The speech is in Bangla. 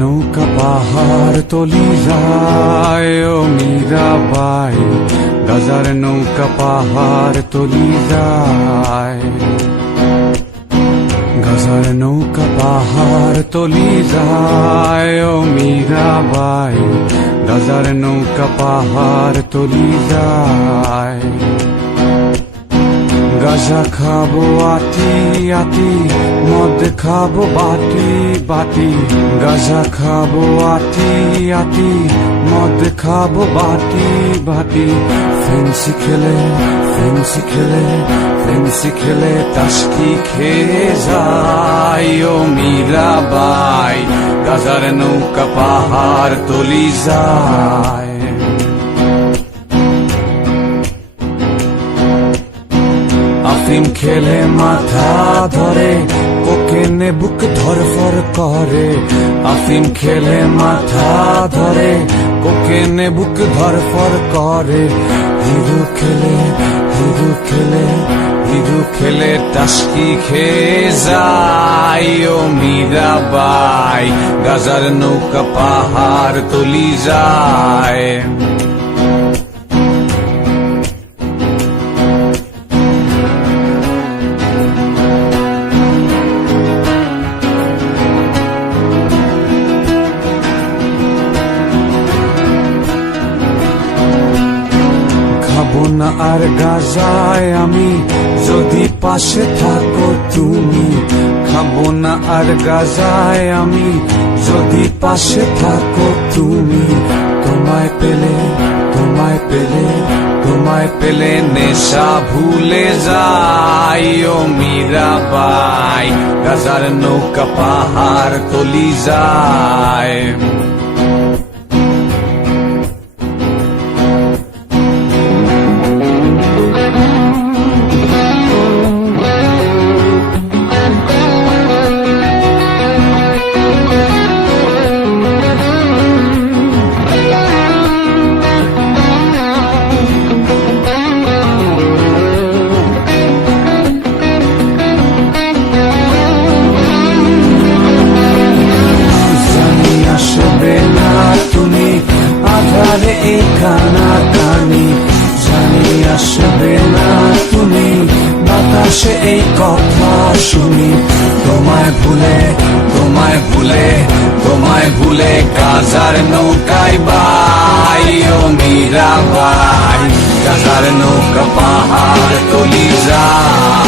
নৌকা পাহাড় তলি যায় ও মীরাবাই, গাজার নৌকা পাহাড় তলি যায়, গাজার নৌকা পাহাড় তলি যায় ও মীরাবাই, গাজার নৌকা পাহাড় তলি যায়। গাজা খাবো আটি আটি, মদ খাবো বাটি বাটি, গাজা খাবো আটি আটি, মদ খাবো বাটি বাটি। ফেন্সি খেলে ফেন্সি খেলে ফেন্সি খেলে টাসকি খেয়ে যাই ও মীরাবাই, গাজার নৌকা পাহাড় তলি যায়। আফিম খেলে মাথা ধরে, কোকেনে বুক ধরফর করে, আফিম খেলে মাথা ধরে, কোকেনে বুক ধরফর করে। হিরু খেলে হিরু খেলে হিরু খেলে টাসকি খেয়ে যায় ও মীরাবাই, গাজার নৌকা পাহাড় তলি যায়। খাবো না আর গাজায় আমি, যদি পাশে থাকো তুমি। খাবো না আর গাজায় আমি, যদি পাশে থাকো তুমি। তোমায় পেলে তোমায় পেলে তোমায় পেলে নেশা ভুলে যাই ও মীরাবাই, গাজার নৌকা পাহাড় তলি যায়। এই কানাকানি জানি আসবে না তুমি, বাতাসে এই কথা শুনি। তোমায় ভুলে তোমায় ভুলে তোমায় ভুলে গাজার নৌকায় বাই ও মীরাবাই, গাজার নৌকা পাহাড় তলি যায়।